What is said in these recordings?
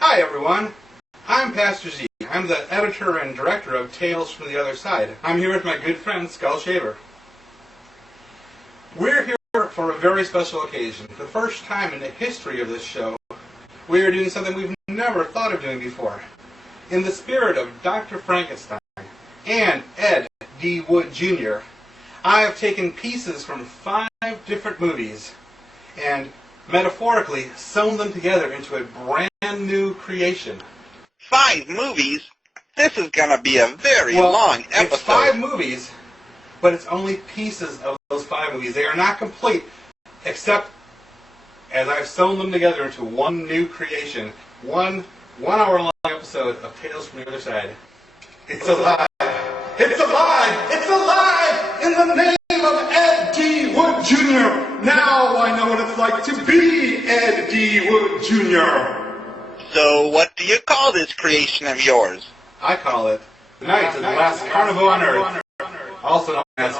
Hi everyone, I'm Pastor Z. I'm the editor and director of Tales from the Other Side. I'm here with my good friend Skull Shaver. We're here for a very special occasion. For the first time in the history of this show, we are doing something we've never thought of doing before. In the spirit of Dr. Frankenstein and Ed D. Wood Jr., I have taken pieces from 5 different movies and metaphorically sewn them together into a brand new creation. 5 movies? This is going to be a very long episode. It's 5 movies, but it's only pieces of those 5 movies. They are not complete, except as I've sewn them together into one new creation. One hour-long episode of Tales from the Other Side. It's alive! It's alive! It's alive! In the name of Ed D. Wood Jr. Now I know what it's like to be Ed D. Wood Jr. So what do you call this creation of yours? I call it The Night of the Last Carnival on Earth, also known as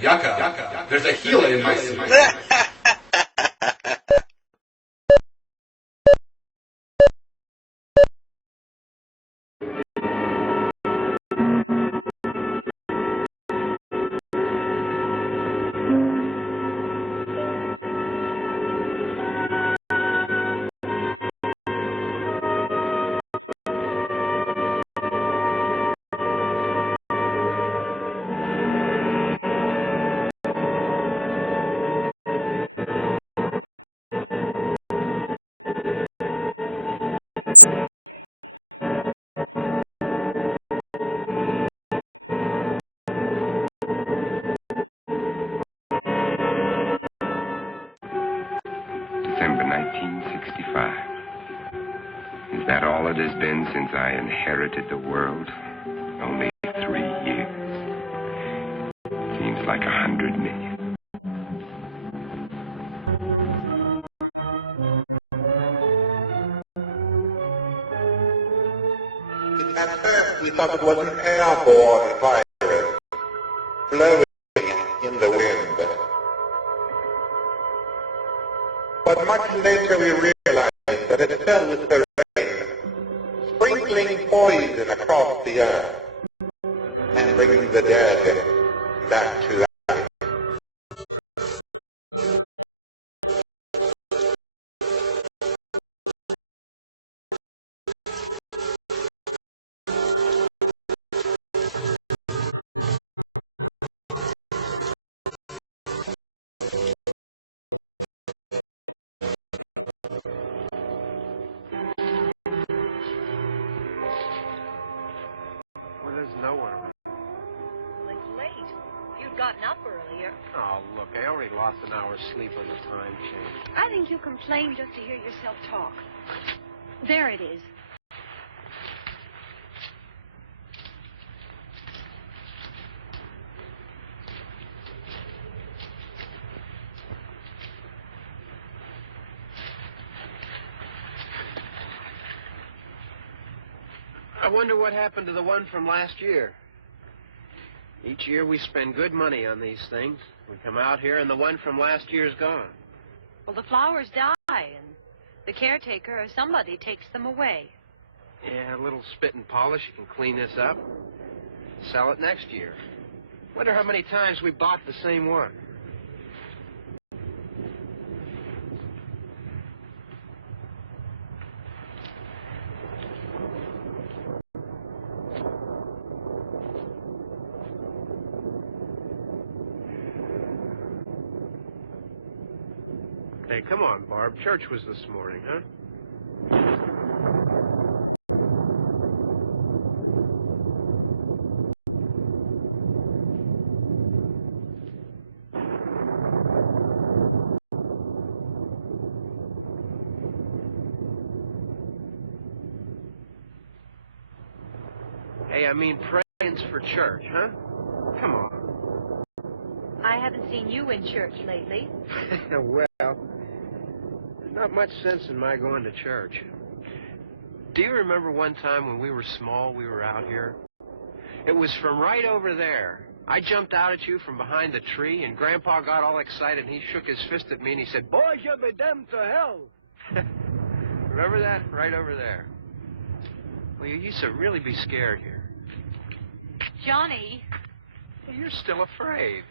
Yucca. There's a Gila in my suit. December 1965. Is that all it has been since I inherited the world? Only 3 years. Seems like 100 million. At first we thought it was an airborne virus, blowing in the wind. But much later we realized that it fell with the rain, sprinkling poison across the earth, and bringing the dead back to life. No one around. Well, it's late. You'd gotten up earlier. Oh, look, I already lost an hour's sleep on the time change. I think you complain just to hear yourself talk. There it is. I wonder what happened to the one from last year. Each year we spend good money on these things. We come out here and the one from last year's gone. Well, the flowers die, and the caretaker or somebody takes them away. Yeah, a little spit and polish. You can clean this up. Sell it next year. Wonder how many times we bought the same one. Hey, come on, Barb. Church was this morning, huh? Hey, I mean prayings for church, huh? Come on. I haven't seen you in church lately. Well, there's not much sense in my going to church. Do you remember one time when we were small, we were out here? It was from right over there. I jumped out at you from behind the tree, and Grandpa got all excited, and he shook his fist at me, and he said, "Boys, you'll be damned to hell." Remember that? Right over there. Well, you used to really be scared here. Johnny. You're still afraid.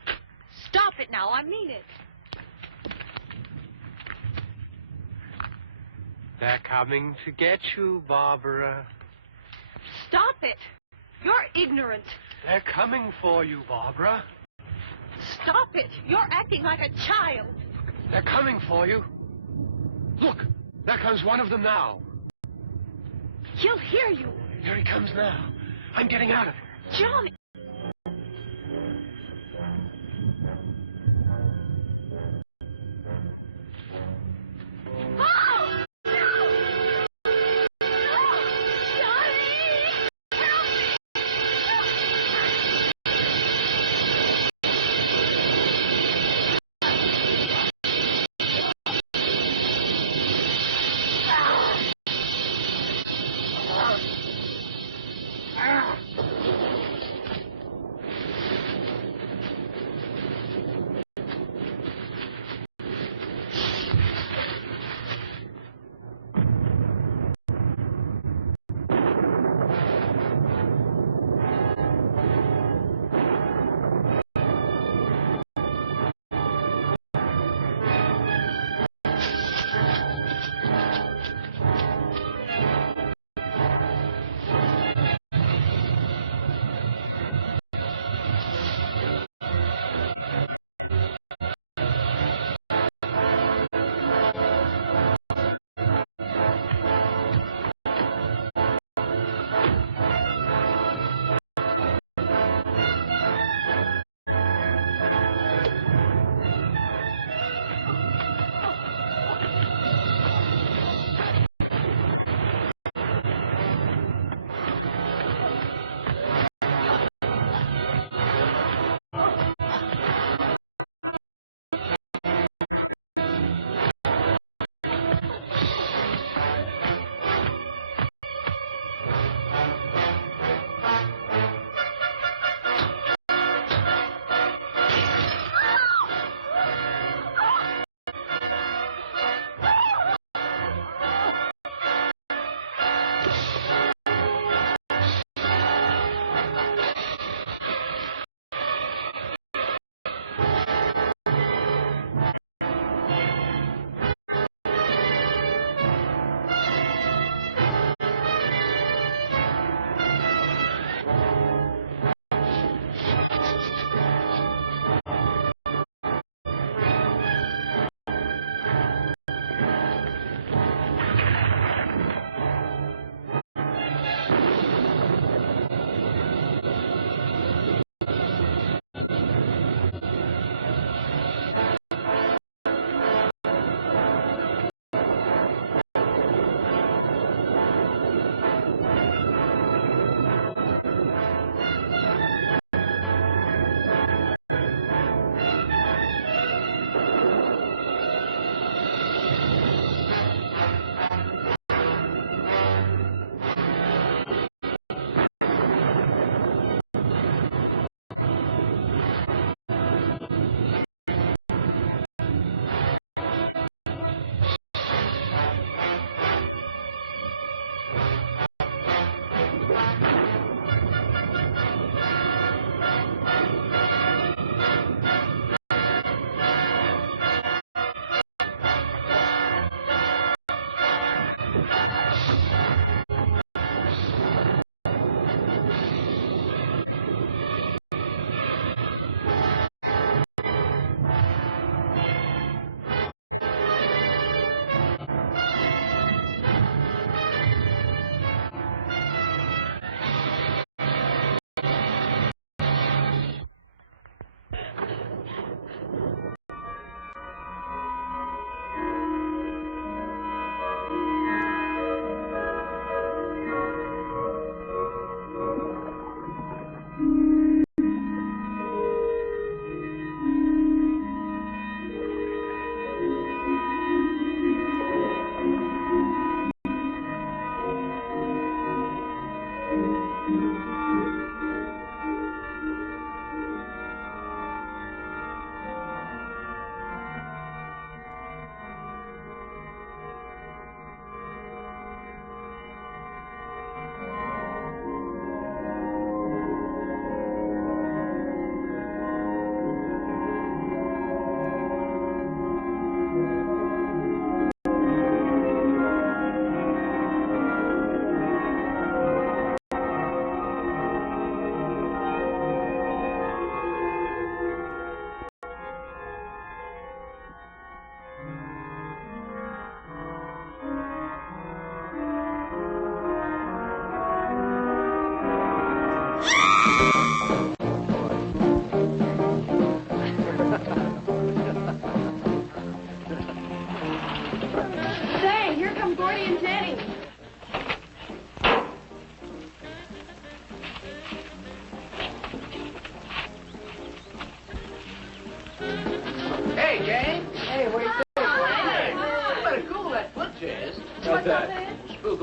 Stop it now. I mean it. They're coming to get you, Barbara. Stop it. You're ignorant. They're coming for you, Barbara. Stop it. You're acting like a child. They're coming for you. Look, there comes one of them now. He'll hear you. Here he comes now. I'm getting out of here. Johnny.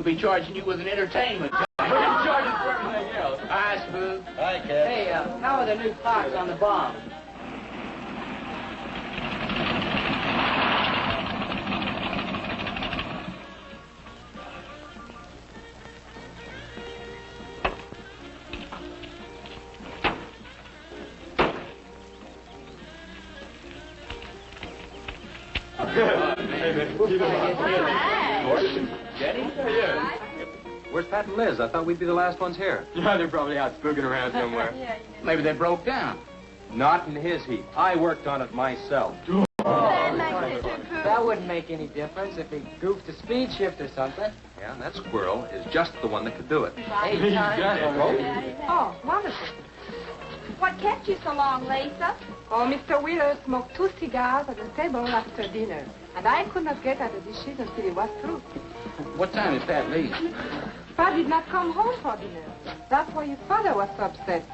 We'll be charging you with an entertainment. We're going to charge you for everything else. Hi, Spook. Hi, Cap. Hey, how are the new parts on the bomb? Where's Pat and Liz? I thought we'd be the last ones here. Yeah, they're probably out spooking around somewhere. Maybe they broke down. Not in his heap. I worked on it myself. That wouldn't make any difference if he goofed a speed shift or something. Yeah, and that squirrel is just the one that could do it. Oh, wonderful. What kept you so long, Lisa? Oh, Mr. Wheeler smoked 2 cigars at the table after dinner, and I could not get at the dishes until it was through. What time did Pat leave? Pat did not come home for dinner. That's why his father was so upset.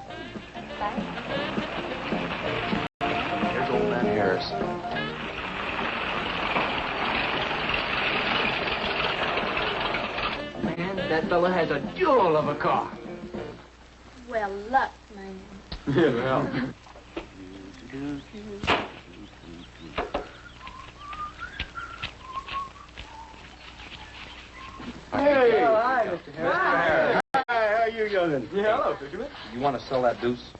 Here's old man Harris. Man, that fella has a jewel of a car. Well, luck, man. Yeah, well. Hey! Oh, hi, Mr. Harris. Hi, how you youngin'? Yeah, hello, Fisherman. You want to sell that deuce?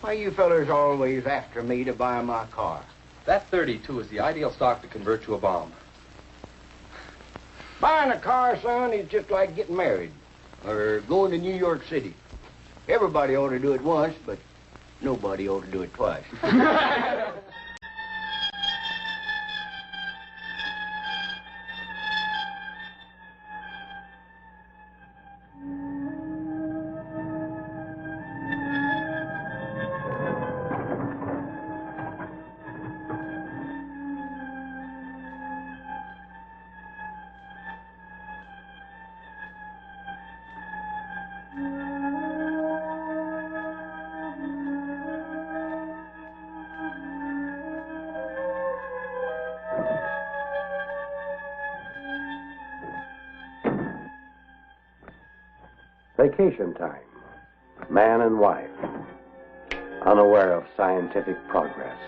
Why you fellers always after me to buy my car? That 32 is the ideal stock to convert to a bomb. Buying a car, son, is just like getting married or going to New York City. Everybody ought to do it once, but nobody ought to do it twice. Vacation time. Man and wife, unaware of scientific progress.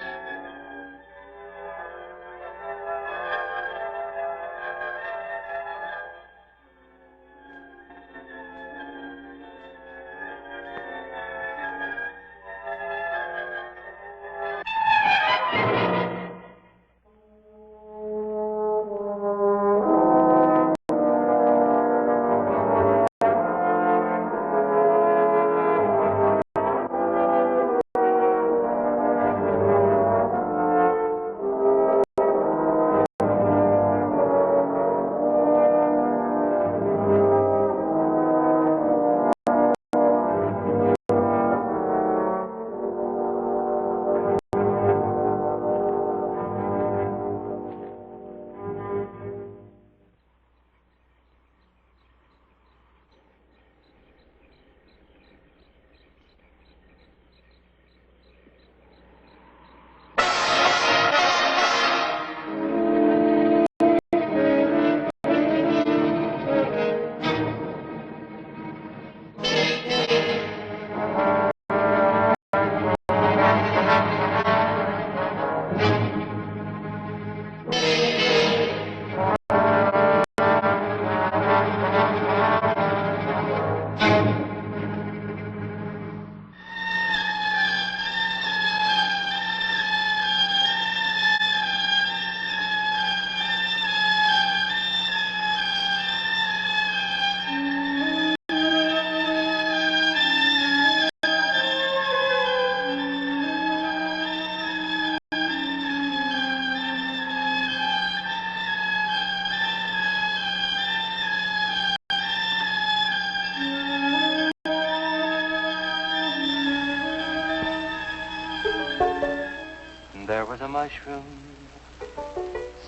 There was a mushroom,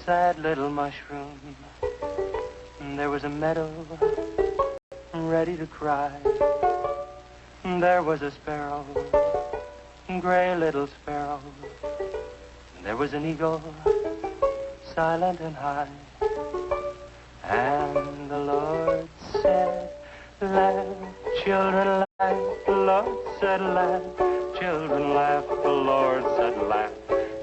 sad little mushroom. There was a meadow, ready to cry. There was a sparrow, gray little sparrow. There was an eagle, silent and high. And the Lord said, laugh, children laugh. The Lord said, laugh, children laugh. The Lord said, laugh,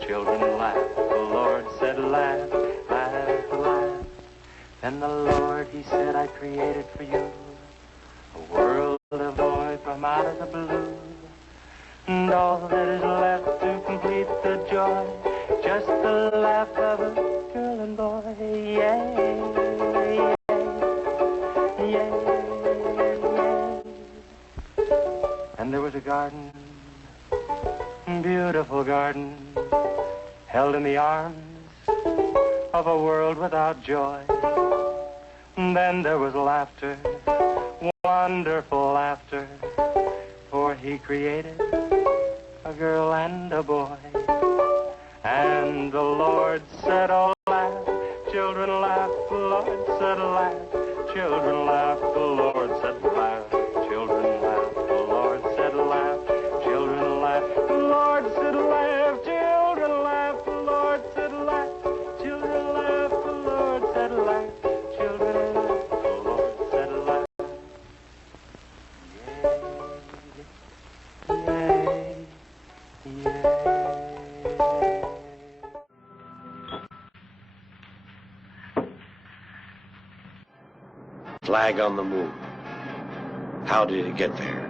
children laugh. The Lord said, laugh, laugh, laugh. Then the Lord, he said, I created for you a world of joy from out of the blue. And all that is left to complete the joy, just the laugh of a girl and boy. Yay, yay, yay, yay. And there was a garden, beautiful garden, held in the arms of a world without joy. And then there was laughter, wonderful laughter, for he created a girl and a boy. And the Lord said, oh, laugh, children laugh. The Lord said, laugh, children laugh. The Lord said, laugh, children laugh. The Lord said, laugh, children laugh. The Lord said, laugh, children laugh. The Lord said, laugh, children laugh. The Lord said, laugh, children laugh. The Lord said, laugh. Yay, yay, yay. Flag on the moon. How did it get there?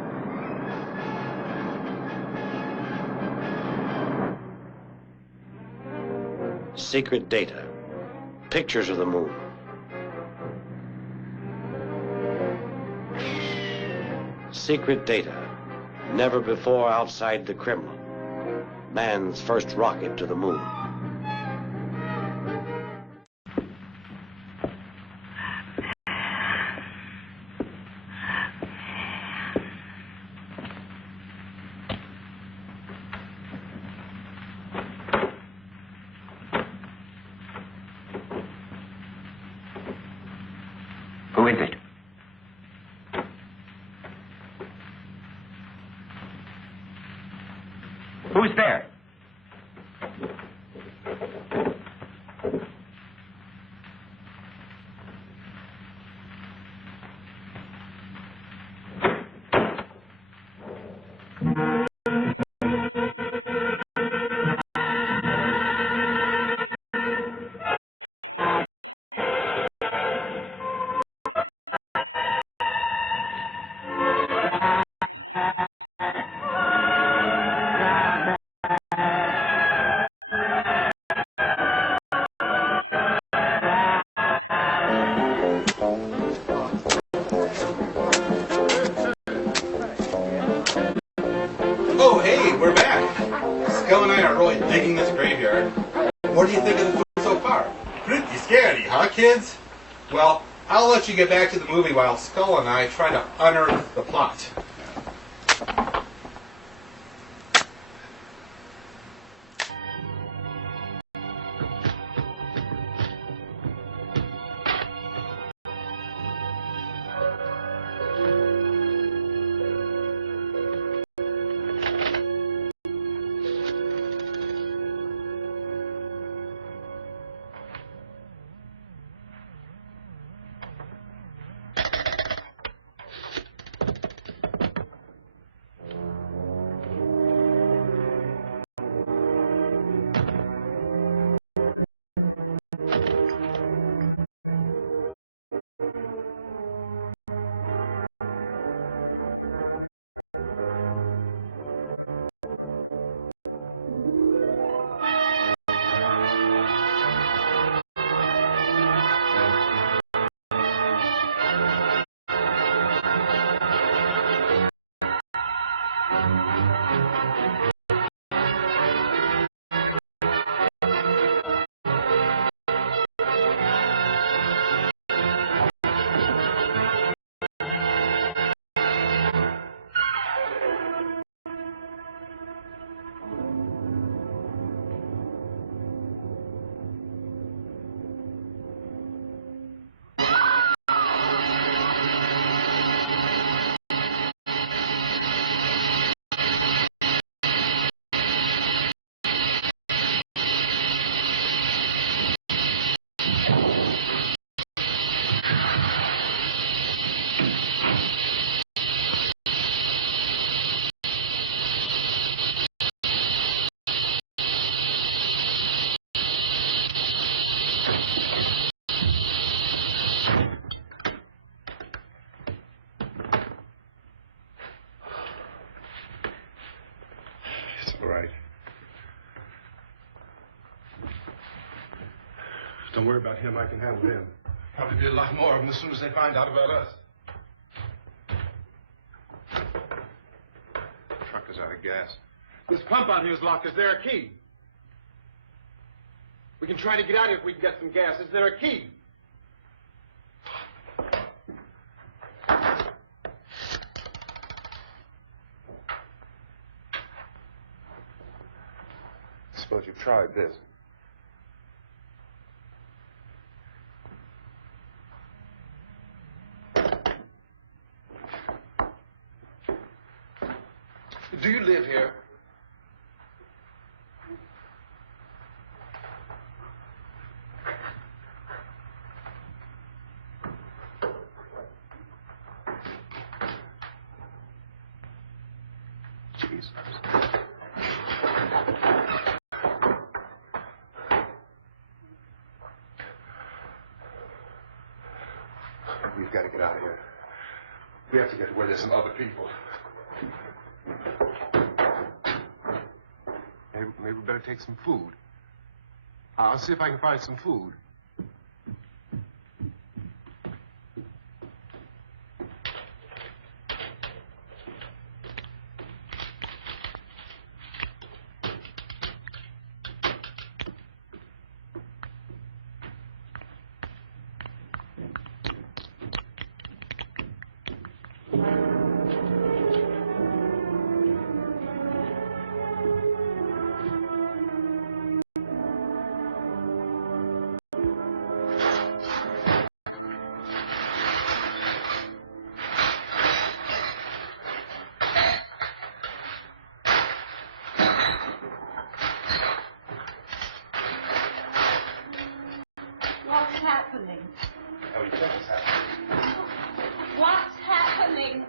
Secret data. Pictures of the moon. Secret data. Never before outside the Kremlin. Man's first rocket to the moon. Who is it? Who's there? Oh, hey, we're back. Skull and I are really digging this graveyard. What do you think of the food so far? Pretty scary, huh, kids? Well, I'll let you get back to the movie while Skull and I try to unearth the plot. Don't worry about him. I can handle him. Probably be a lot more of them as soon as they find out about us. Truck is out of gas. This pump out here is locked. Is there a key? We can try to get out here if we can get some gas. Is there a key? I suppose you've tried this. Do you live here? Jesus. We've got to get out of here. We have to get to where there's some other people. Maybe we better take some food. I'll see if I can find some food. How do you think it's happening? What's happening?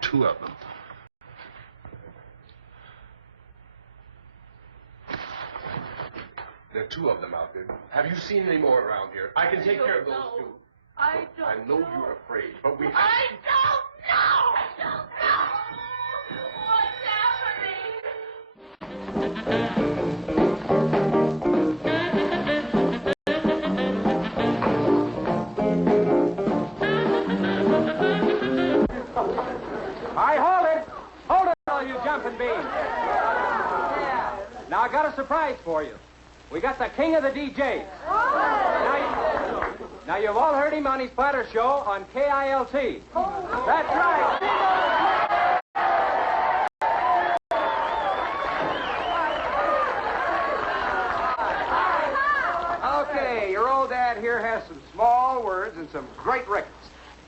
Two of them. There are two of them out there. Have you seen any more around here? I can take care of those two. I don't know you're afraid, but we have I don't know! What's Hold it! Hold it, all you jumping beans! Now, I got a surprise for you. We got the king of the DJs. Now, you've all heard him on his platter show on KILT. That's right. Okay, your old dad here has some small words and some great records.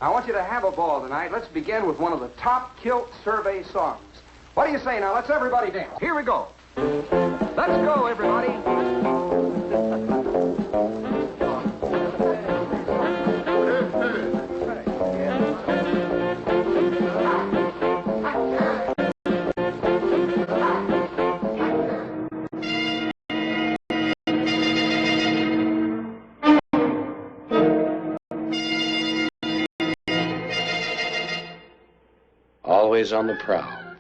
I want you to have a ball tonight. Let's begin with one of the top kilt survey songs. What do you say now? Let's everybody dance. Here we go. Let's go, everybody. Always on the prowl,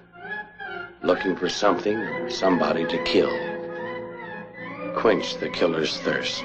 looking for something or somebody to kill. Quench the killer's thirst.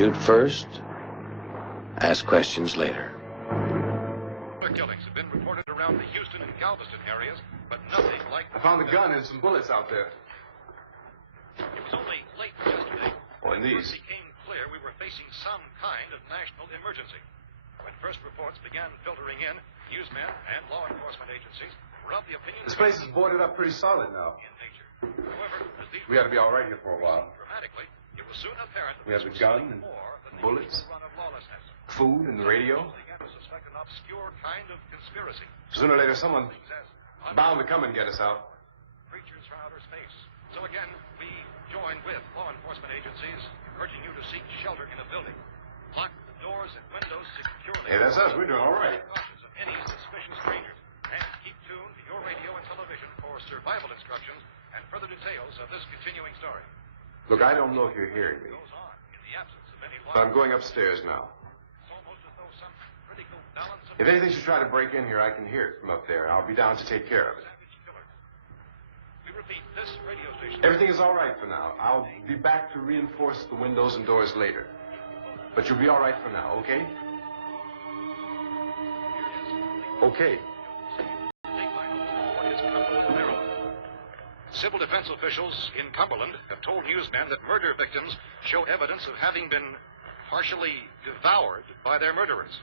Shoot first, ask questions later. Other killings have been reported around the Houston and Galveston areas, but nothing like... I found a gun and some bullets out there. It was only late yesterday What, when it these? became clear we were facing some kind of national emergency. When first reports began filtering in, newsmen and law enforcement agencies were of the opinion... This place is boarded up pretty solid now. However, as these We ought to be all right here for a while. dramatically, it was soon apparent that We have this the was gun and more than the bullets, usual run of lawlessness. food and the radio. They began to suspect an obscure kind of conspiracy. Sooner or later, someone bound to come and get us out. Creatures from outer space. So again, we join with law enforcement agencies, urging you to seek shelter in a building. Lock the doors and windows securely. Hey, that's us. We're doing all right. Cautious of any suspicious strangers. And keep tuned to your radio and television for survival instructions and further details of this continuing story. Look, I don't know if you're hearing me, Goes on in the absence of any but I'm going upstairs now. It's almost as though some critical balance of If anything should try to break in here, I can hear it from up there. I'll be down to take care of it. We repeat, this radio station... Everything is all right for now. I'll be back to reinforce the windows and doors later. But you'll be all right for now, okay? Okay. Civil defense officials in Cumberland have told newsmen that murder victims show evidence of having been partially devoured by their murderers.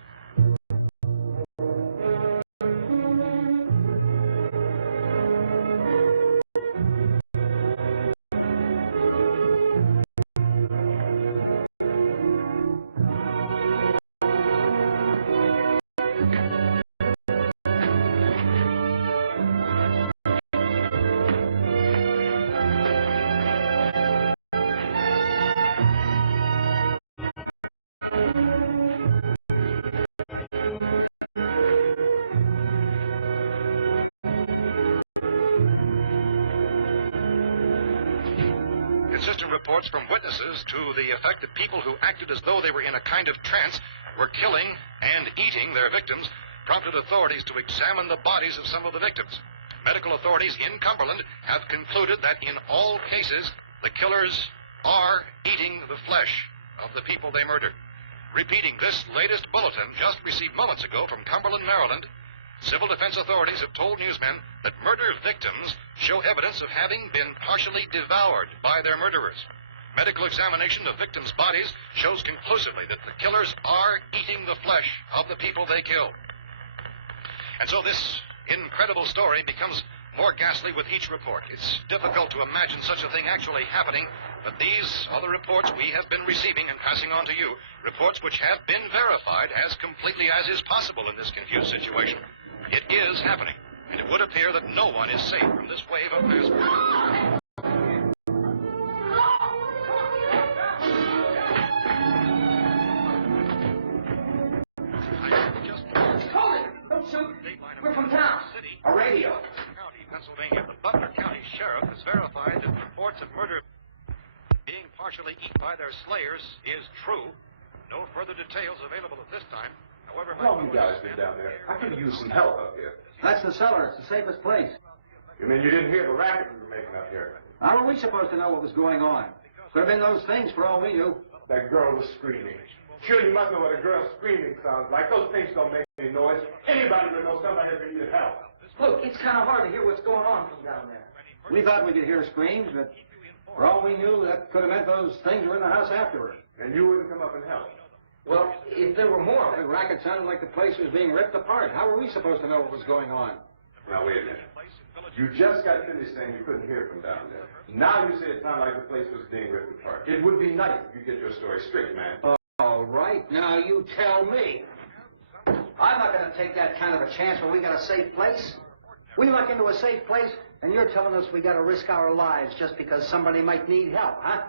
Consistent reports from witnesses to the effect that people who acted as though they were in a kind of trance were killing and eating their victims prompted authorities to examine the bodies of some of the victims. Medical authorities in Cumberland have concluded that in all cases, the killers are eating the flesh of the people they murdered. Repeating this latest bulletin just received moments ago from Cumberland, Maryland, civil defense authorities have told newsmen that murder victims show evidence of having been partially devoured by their murderers. Medical examination of victims' bodies shows conclusively that the killers are eating the flesh of the people they killed. And so this incredible story becomes more ghastly with each report. It's difficult to imagine such a thing actually happening, but these are the reports we have been receiving and passing on to you, reports which have been verified as completely as is possible in this confused situation. It is happening, and it would appear that no one is safe from this wave of mass murder. Don't shoot. We're from town. A radio. County, Pennsylvania. The Butler County Sheriff has verified that reports of murder being partially eaten by their slayers is true. No further details available at this time. However, How long you guys been down there? I could use some help up here. That's the cellar. It's the safest place. You mean you didn't hear the racket we were making up here? How were we supposed to know what was going on? Could have been those things for all we knew. That girl was screaming. Sure, you must know what a girl screaming sounds like. Those things don't make any noise. Anybody would know somebody ever needed help. Look, it's kind of hard to hear what's going on from down there. We thought we could hear screams, but for all we knew, that could have meant those things were in the house afterward. And you wouldn't come up and help? Well, if there were more, the racket sounded like the place was being ripped apart. How were we supposed to know what was going on? Now, wait a minute. You just got finished saying you couldn't hear from down there. Now you say it sounded like the place was being ripped apart. It would be nice if you get your story straight, man. All right, now you tell me. I'm not going to take that kind of a chance when we got a safe place. We luck into a safe place, and you're telling us we got to risk our lives just because somebody might need help, huh?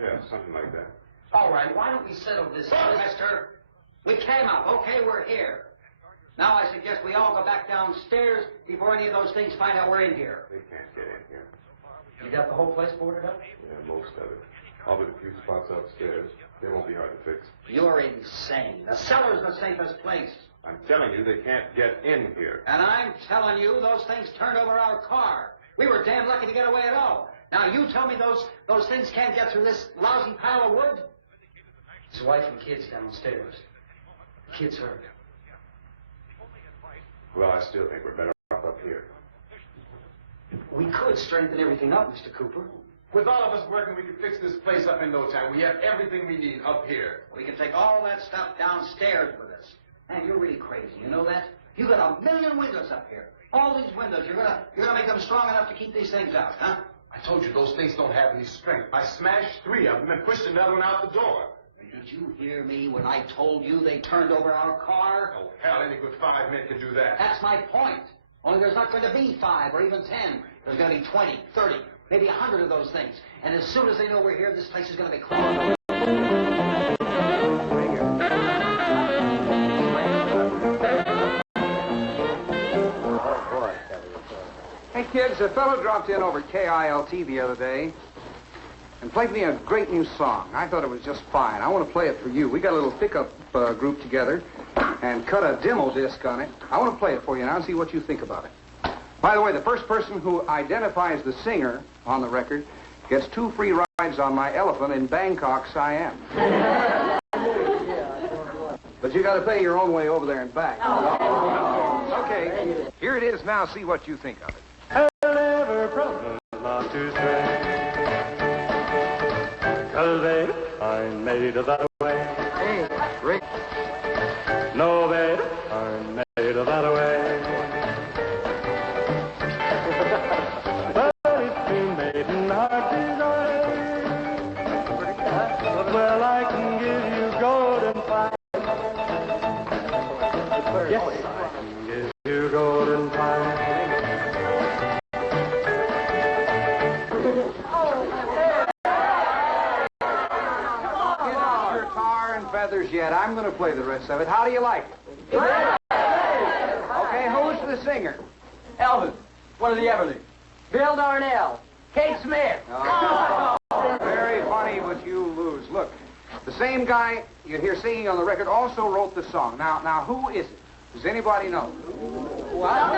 Yeah, something like that. All right, why don't we settle this, mister? We came out. Okay, we're here. Now I suggest we all go back downstairs before any of those things find out we're in here. They can't get in here. You got the whole place boarded up? Yeah, most of it. All but a few spots upstairs. They won't be hard to fix. You're insane. The cellar's the safest place. I'm telling you, they can't get in here. And I'm telling you, those things turned over our car. We were damn lucky to get away at all. Now, you tell me those things can't get through this lousy pile of wood? His wife and kids downstairs. The kid's hurt. Well, I still think we're better off up here. We could strengthen everything up, Mr. Cooper. With all of us working, we could fix this place up in no time. We have everything we need up here. We can take all that stuff downstairs with us. Man, you're really crazy. You know that? You got 1,000,000 windows up here. All these windows, you're gonna make them strong enough to keep these things out, huh? I told you those things don't have any strength. I smashed 3 of them and pushed another one out the door. Did you hear me when I told you they turned over our car? Oh, hell, any good 5 men could do that. That's my point. Only there's not going to be 5 or even 10. There's going to be 20, 30, maybe 100 of those things. And as soon as they know we're here, this place is going to be closed. Hey, kids, a fellow dropped in over KILT the other day and played me a great new song. I thought it was just fine. I want to play it for you. We got a little pickup group together and cut a demo disc on it. I want to play it for you now and see what you think about it. By the way, the first person who identifies the singer on the record gets 2 free rides on my elephant in Bangkok, Siam. But you got to pay your own way over there and back. Okay, here it is now. See what you think of it. Never promise not to stray, 'cause they aren't made of that way. Hey, Rick. No, they aren't made of that way. But it's been made in our design. Well, I can give you golden fire. Yes, I can give you golden fire. Yet. I'm going to play the rest of it. How do you like it? Okay, who's the singer? Elvis. One of the Everlys. Bill Darnell. Kate Smith. Oh, very funny, but you lose. Look, the same guy you hear singing on the record also wrote the song. Now, who is it? Does anybody know? What?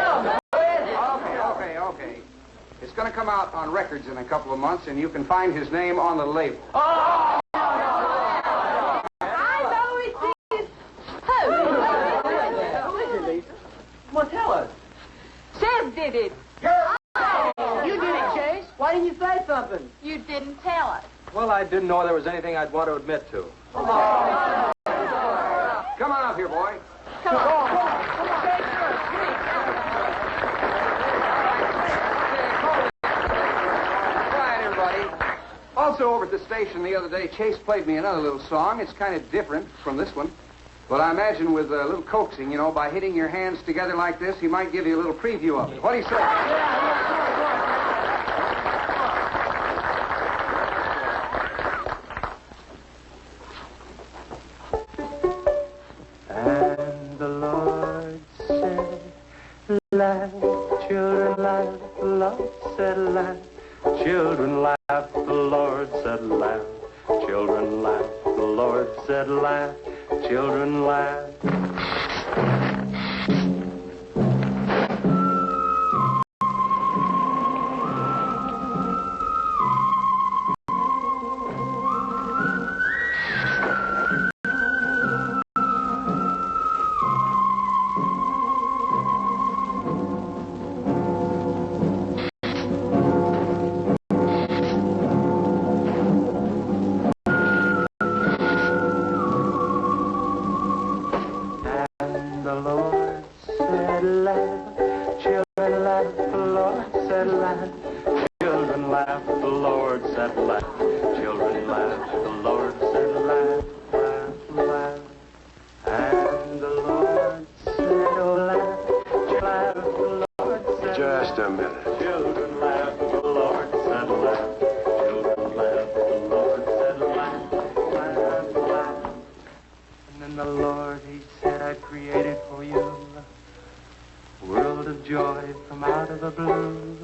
Okay. It's going to come out on records in a couple of months, and you can find his name on the label. Oh! Well, tell us. Chase did it. You did it, Chase. Why didn't you say something? You didn't tell us. Well, I didn't know there was anything I'd want to admit to. Come on up here, boy. Come on. Right, everybody. Also, over at the station the other day, Chase played me another little song. It's kind of different from this one. But I imagine with a little coaxing, you know, by hitting your hands together like this, he might give you a little preview of it. What do you say? And the Lord said, laugh, children laugh, the Lord said, laugh, children laugh, the Lord said, laugh, children laugh, the Lord said, laugh. Children laugh. Just a minute. Children laugh, the Lord said laugh. Children laugh, the Lord said laugh, laugh, laugh. And then the Lord, he said, I created for you a world of joy from out of the blue.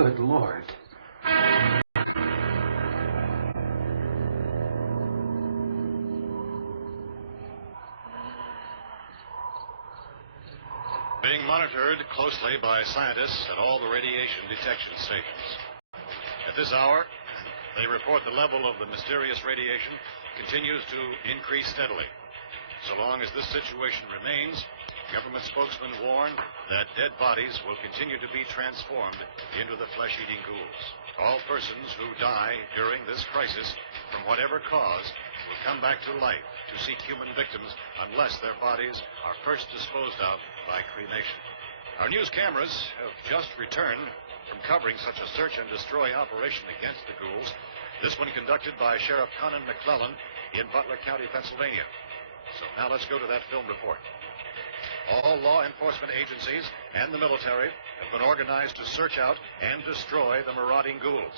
Good Lord. Being monitored closely by scientists at all the radiation detection stations. At this hour, they report the level of the mysterious radiation continues to increase steadily. So long as this situation remains, government spokesmen warn that dead bodies will continue to be transformed into the flesh-eating ghouls. All persons who die during this crisis, from whatever cause, will come back to life to seek human victims unless their bodies are first disposed of by cremation. Our news cameras have just returned from covering such a search and destroy operation against the ghouls, this one conducted by Sheriff Conan McClellan in Butler County, Pennsylvania. So now let's go to that film report. All law enforcement agencies and the military have been organized to search out and destroy the marauding ghouls.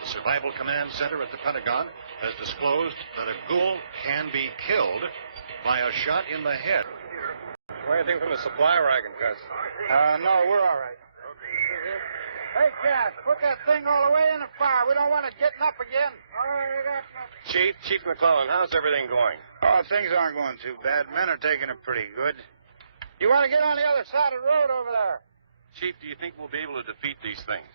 The Survival Command Center at the Pentagon has disclosed that a ghoul can be killed by a shot in the head. Anything from the supply wagon, Cuz? No, we're all right. Hey, Cass, put that thing all the way in the fire. We don't want it getting up again. All right, I got nothing. Chief McClellan, how's everything going? Oh, things aren't going too bad. Men are taking it pretty good. You want to get on the other side of the road over there? Chief, do you think we'll be able to defeat these things?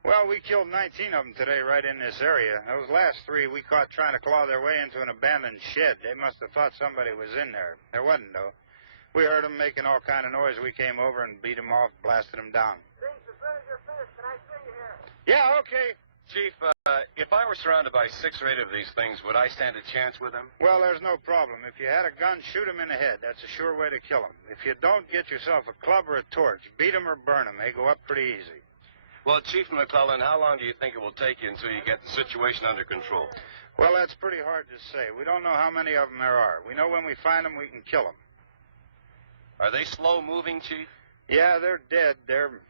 Well, we killed 19 of them today right in this area. Those last 3 we caught trying to claw their way into an abandoned shed. They must have thought somebody was in there. There wasn't, though. We heard them making all kind of noise. We came over and beat them off, blasted them down. Yeah, okay. Chief, if I were surrounded by 6 or 8 of these things, would I stand a chance with them? Well, there's no problem. If you had a gun, shoot them in the head. That's a sure way to kill them. If you don't, get yourself a club or a torch. Beat them or burn them. They go up pretty easy. Well, Chief McClellan, how long do you think it will take you until you get the situation under control? Well, that's pretty hard to say. We don't know how many of them there are. We know when we find them, we can kill them. Are they slow-moving, Chief? Yeah, they're dead. They're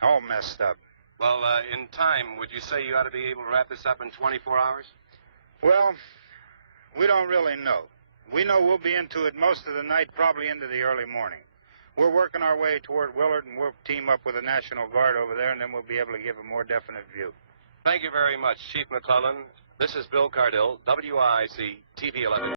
all messed up. Well, in time, would you say you ought to be able to wrap this up in 24 hours? Well, we don't really know. We know we'll be into it most of the night, probably into the early morning. We're working our way toward Willard, and we'll team up with the National Guard over there, and then we'll be able to give a more definite view. Thank you very much, Chief McClellan. This is Bill Cardill, WIC, TV 11.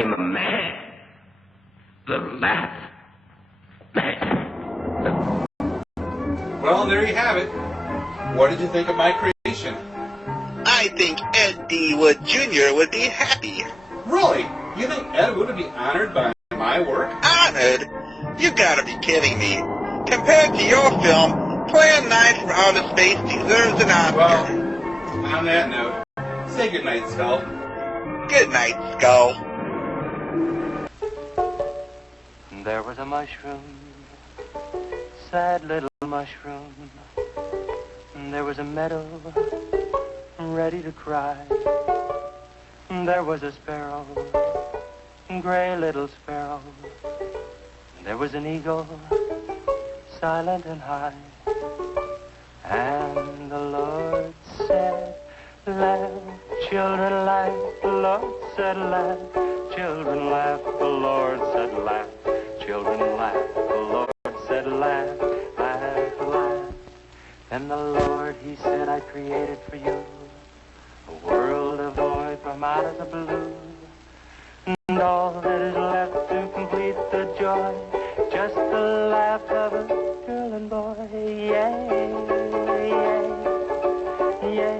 I'm a man. The laugh. Man. Well, there you have it. What did you think of my creation? I think Ed D. Wood Jr. would be happy. Really? You think Ed Wood would be honored by my work? Honored? You gotta be kidding me. Compared to your film, Plan 9 from Outer Space deserves an Oscar. Well, on that note, say goodnight, Skull. Good night, Skull. There was a mushroom, sad little mushroom. There was a meadow, ready to cry. There was a sparrow, gray little sparrow. There was an eagle, silent and high. And the Lord said, laugh, children laugh. The Lord said, laugh, children laugh. The Lord said, laugh, children laugh. The Lord said, laugh, laugh, laugh. Then the Lord, he said, I created for you a world of joy from out of the blue. And all that is left to complete the joy, just the laugh of a girl and boy. Yay, yay, yay.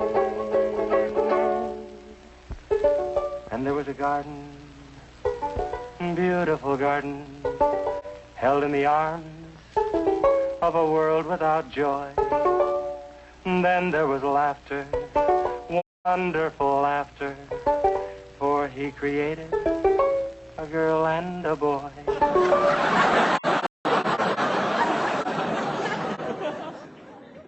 And there was a garden, beautiful garden, held in the arms of a world without joy. And then there was laughter, wonderful laughter, for he created a girl and a boy.